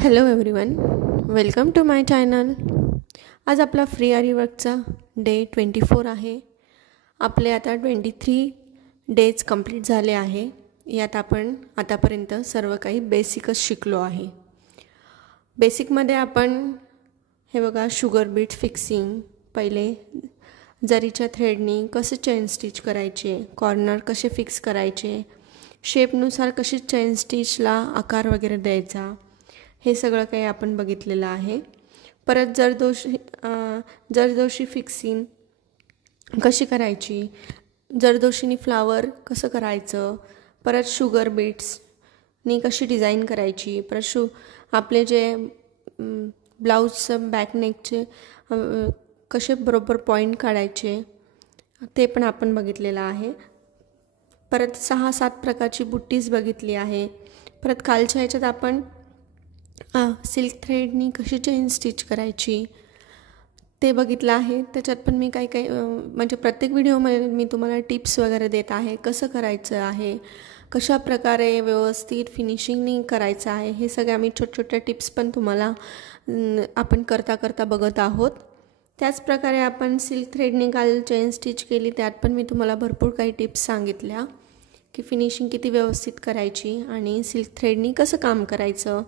Hello everyone, welcome to my channel. आज आपला free आरी वर्कचा डे 24 आहे. आपले आता 23 डेज कंप्लीट झाले आहे. यात आपण आतापर्यंत सर्व काही बेसिकच शिकलो आहे. बेसिकमध्ये आपण हे बघा, शुगर बीट फिक्सिंग, पहिले जरीच्या थ्रेडनी कसे चेन स्टिच करायचे, कॉर्नर कसे फिक्स करायचे, शेपनुसार कशी चेन स्टिचला आकार वगैरे द्यायचा, हे सगळं काही आपण बघितलेलं आहे. परत जरदोशी फिक्सिंग कशी करायची, जरदोशीनी फ्लावर कसं करायचं, परत शुगर बीट्सनी कशी डिझाईन करायची, परत आपले जे ब्लाऊजचं बॅकनेकचे कसे बरोबर पॉईंट काढायचे ते पण आपण बघितलेलं आहे. परत 6-7 प्रकारची बुट्टीज बघितली आहे. परत खालच्या ह्याच्यात आपण सिल्क थ्रेडनी कशी चेन स्टिच करायची ते बघितलं आहे. त्याच्यात पण मी काही म्हणजे प्रत्येक व्हिडिओमध्ये मी तुम्हाला टिप्स वगैरे देत आहे, कसं करायचं आहे, कशा प्रकारे व्यवस्थित फिनिशिंगनी करायचं आहे, हे सगळ्या मी छोट्या टिप्स पण तुम्हाला आपण करता बघत आहोत. त्याचप्रकारे आपण सिल्क थ्रेडनी काल चेन स्टिच केली, त्यात पण मी तुम्हाला भरपूर काही टिप्स सांगितल्या की फिनिशिंग किती व्यवस्थित करायची आणि सिल्क थ्रेडनी कसं काम करायचं,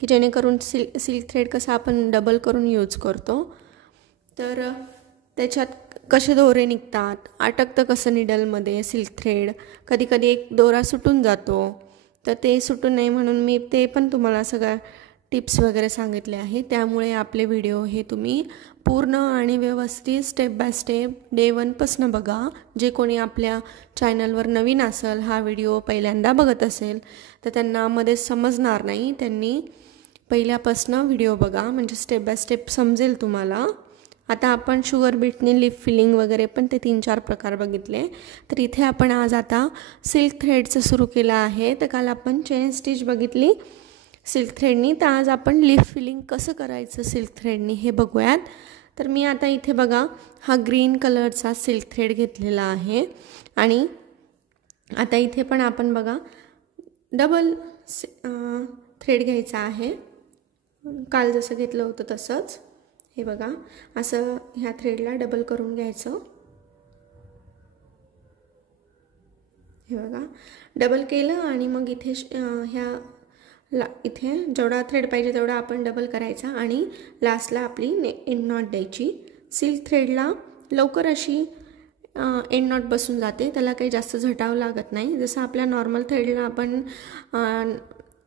की जेणेकरून सिल्क थ्रेड कसं आपण डबल करून यूज करतो, तर त्याच्यात कसे दोरे निघतात, अटकतं कसं निडलमध्ये सिल्क थ्रेड, कधी एक दोरा सुटून जातो, तर ते सुटू नये म्हणून मी ते पण तुम्हाला सगळ्या टिप्स वगैरे सांगितले आहे. त्यामुळे आपले व्हिडिओ हे तुम्ही पूर्ण आणि व्यवस्थित स्टेप बाय स्टेप डे 1पासून बघा. जे कोणी आपल्या चॅनलवर नवीन असेल, हा व्हिडिओ पहिल्यांदा बघत असेल, तर त्यांना मध्ये समजणार नाही. त्यांनी पहिल्यापासून व्हिडिओ बघा, म्हणजे स्टेप बाय स्टेप समजेल तुम्हाला. आता आपण शुगर बीटने लिप फिलिंग वगैरे पण ते 3-4 प्रकार बघितले. तर इथे आपण आज आता सिल्क थ्रेडचं सुरू केलं आहे. तर काल आपण चेन स्टिच बघितली सिल्क थ्रेडनी, तर आज आपण लिप फिलिंग कसं करायचं सिल्क थ्रेडनी हे बघूयात. तर मी आता इथे बघा, हा ग्रीन कलरचा सिल्क थ्रेड घेतलेला आहे आणि आता इथे पण आपण बघा डबल थ्रेड घ्यायचा आहे. काल जसं घेतलं होतं तसंच हे बघा, असं ह्या थ्रेडला डबल करून घ्यायचं. हे बघा, डबल केलं आणि मग इथे इथे जेवढा थ्रेड पाहिजे तेवढा आपण डबल करायचा आणि लास्टला आपली एंड नॉट द्यायची. सिल्क थ्रेडला लवकर अशी एंड नॉट बसून जाते, त्याला काही जास्त झटावं लागत नाही. जसं आपल्या नॉर्मल थ्रेडला आपण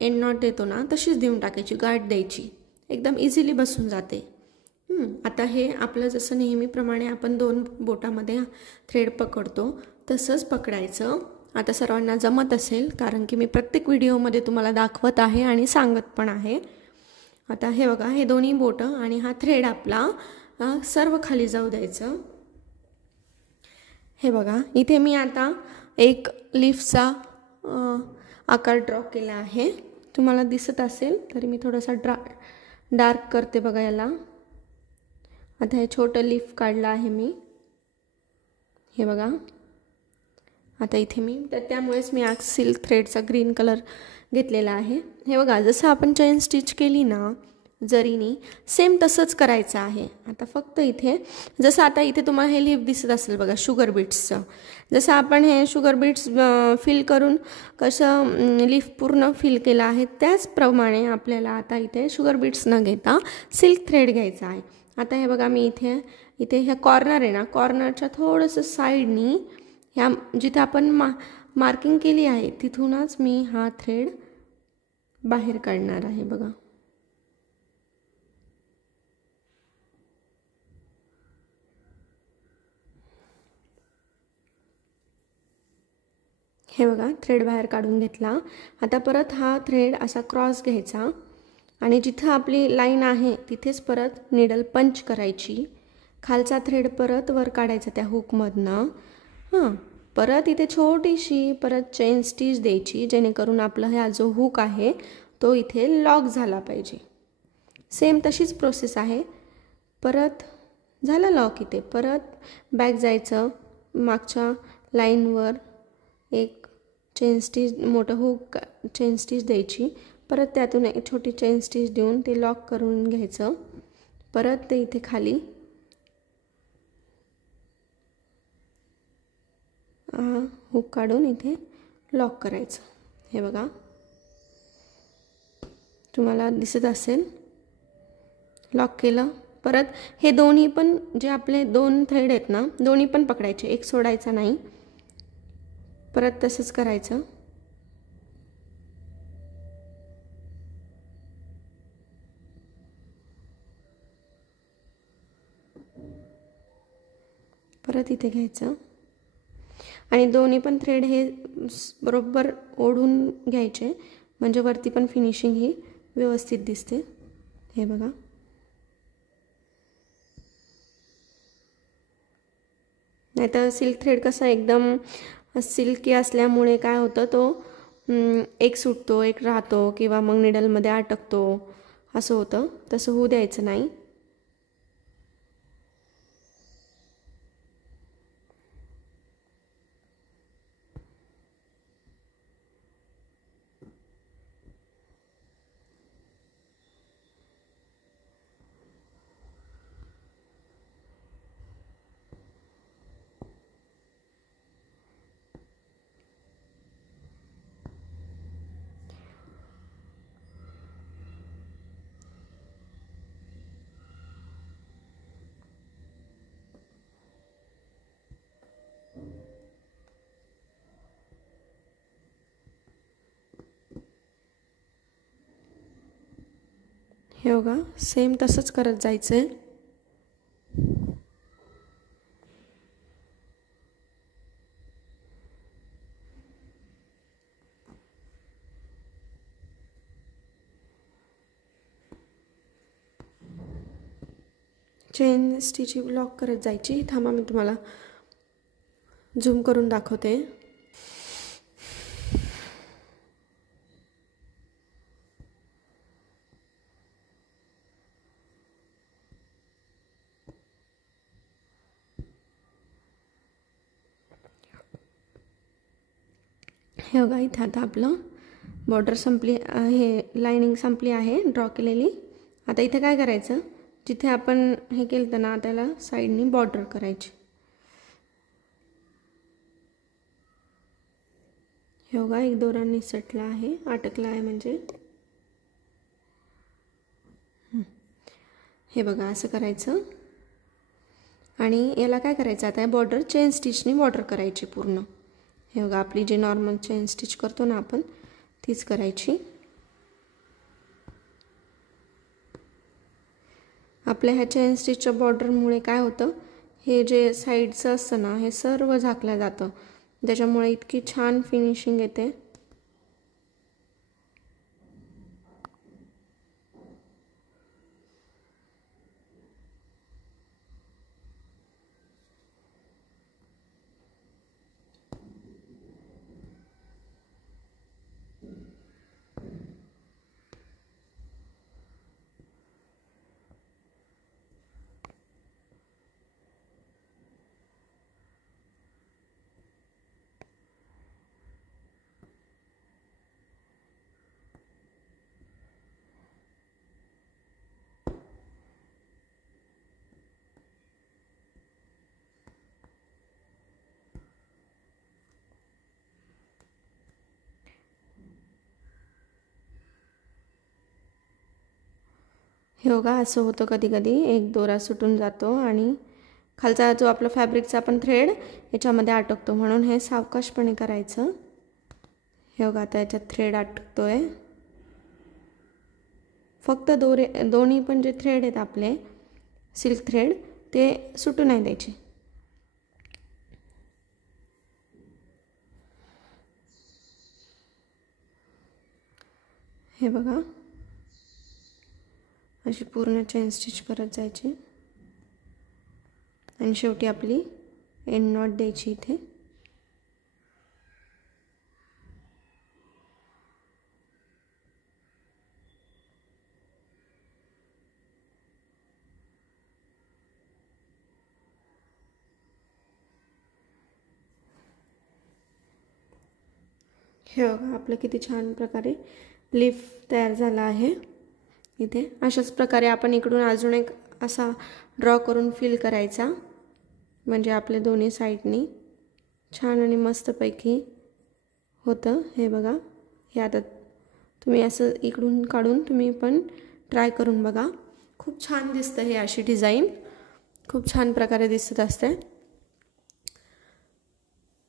एंड नॉट देतो ना, तशीच देऊन टाकायची, गाठ द्यायची, एकदम इझिली बसून जाते. आता हे आपलं जसं नेहमीप्रमाणे आपण 2 बोटामध्ये थ्रेड पकडतो तसंच पकडायचं. आता सर्वांना जमत असेल, कारण की मी प्रत्येक व्हिडिओमध्ये तुम्हाला दाखवत आहे आणि सांगत पण आहे. आता हे बघा, हे दोन्ही बोटं आणि हा थ्रेड आपला सर्व खाली जाऊ द्यायचं. हे बघा, इथे मी आता एक लीफचा आकार ड्रॉ केला आहे. तुम्हाला दिसत असेल तरी मी थोडासा डार्क करते बघा याला. आता हे छोटं लीफ काढलं आहे मी, हे बघा. आता इथे मी तर त्यामुळेच मी आज सिल्क थ्रेडचा ग्रीन कलर घेतलेला आहे. हे बघा, जसं आपण चेन स्टिच केली ना जरीनी, सेम तसंच करायचं आहे. आता फक्त इथे जसं आता इथे तुम्हाला हे लीफ दिसत असेल बघा शुगर बीट्सचं, जसं आपण हे शुगर बीट्स फिल करून कसं लीफ पूर्ण फिल केलं आहे, त्याचप्रमाणे आपल्याला आता इथे शुगर बीट्स न घेता सिल्क थ्रेड घ्यायचा आहे. आता हे बघा, मी इथे ह्या कॉर्नर आहे ना, कॉर्नरच्या थोडंसं साईडनी ह्या जिथे आपण मार्किंग केली आहे तिथूनच मी हा थ्रेड बाहेर काढणार आहे बघा. हे बघा, थ्रेड बाहेर काढून घेतला. आता परत हा थ्रेड असा क्रॉस घ्यायचा आणि जिथं आपली लाईन आहे तिथेच परत निडल पंच करायची. खालचा थ्रेड परत वर काढायचा त्या हुकमधनं. परत इथे छोटीशी परत चेन स्टिच द्यायची, जेणेकरून आपला हा जो हुक आहे तो इथे लॉक झाला पाहिजे. सेम तशीच प्रोसेस आहे. परत झालं लॉक, इथे परत बॅक जायचं, मागच्या लाईनवर एक चेन स्टिच, मोठं हुक चेन स्टिच द्यायची, परत त्यातून एक छोटी चेन स्टिच देऊन ते लॉक करून घ्यायचं. परत ते इथे खाली हुक काढून इथे लॉक करायचं. हे बघा, तुम्हाला दिसत असेल लॉक केलं. परत हे दोन्ही पण जे आपले 2 थ्रेड आहेत ना, दोन्ही पण पकडायचे, एक सोडायचा नाही. परत तसंच करायचं. परत इथे घ्यायचं आणि दोन्ही पण थ्रेड हे बरोबर ओढून घ्यायचे, म्हणजे वरती पण फिनिशिंग ही व्यवस्थित दिसते. हे बघा, नाहीतर सिल्क थ्रेड कसा एकदम सिल्की असल्यामुळे काय होतं, तो एक सुटतो एक राहतो किंवा मग निडलमध्ये अटकतो, असं होतं. तसं होऊ द्यायचं नाही. हे बघा, सेम तसंच करत जायचं आहे. चेन स्टिच लॉक करत जायची. थांबा, मी तुम्हाला झूम करून दाखवते. हे बघा, इथे आता आपलं बॉर्डर संपली आहे, लाइनिंग संपली आहे ड्रॉ केलेली. आता इथे काय करायचं, जिथे आपण हे केलं ना त्याला साईडनी बॉर्डर करायची. हे बघा, एक दोरा निसटला आहे, अटकला आहे म्हणजे. हे बघा, असं करायचं. आणि याला काय करायचं, आता बॉर्डर चेन स्टिचनी बॉर्डर करायची पूर्ण. हे बघा, आपली जी नॉर्मल चेन स्टिच करतो ना आपण, तीच करायची. आपल्या ह्या चेन स्टिचच्या बॉर्डरमुळे काय होतं, हे जे साईडचं असतं ना, हे सर्व झाकलं जातं. त्याच्यामुळे इतकी छान फिनिशिंग येते. हे बघा, असं होतं कधी कधी, एक दोरा सुटून जातो आणि खालचा जो आपला फॅब्रिकचा आपण थ्रेड याच्यामध्ये अटकतो, म्हणून हे सावकाशपणे करायचं. हे बघा, आता याच्यात थ्रेड अटकतोय. फक्त दोन्ही पण जे थ्रेड आहेत आपले सिल्क थ्रेड, ते सुटू नाही द्यायचे. हे बघा, अशी पूर्ण चेन स्टिच करत जायची आणि शेवटी आपली एंड नॉट द्यायची इथे. हे बघा, आपलं किती छान प्रकारे लीफ तयार झाला आहे इथे. अशाच प्रकारे आपण इकडून अजून एक असा ड्रॉ करून फिल करायचा, म्हणजे आपले दोन्ही साईडनी छान आणि मस्तपैकी होतं. हे बघा, हे आता तुम्ही असं इकडून काढून तुम्ही पण ट्राय करून बघा. खूप छान दिसतं हे. अशी डिझाईन खूप छान प्रकारे दिसत असते.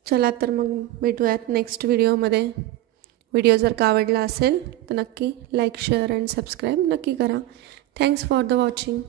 चला तर मग भेटूयात नेक्स्ट व्हिडिओमध्ये. व्हिडिओ जर का आवडला असेल तर नक्की लाईक, शेअर अँड सबस्क्राईब नक्की करा. Thanks for the watching.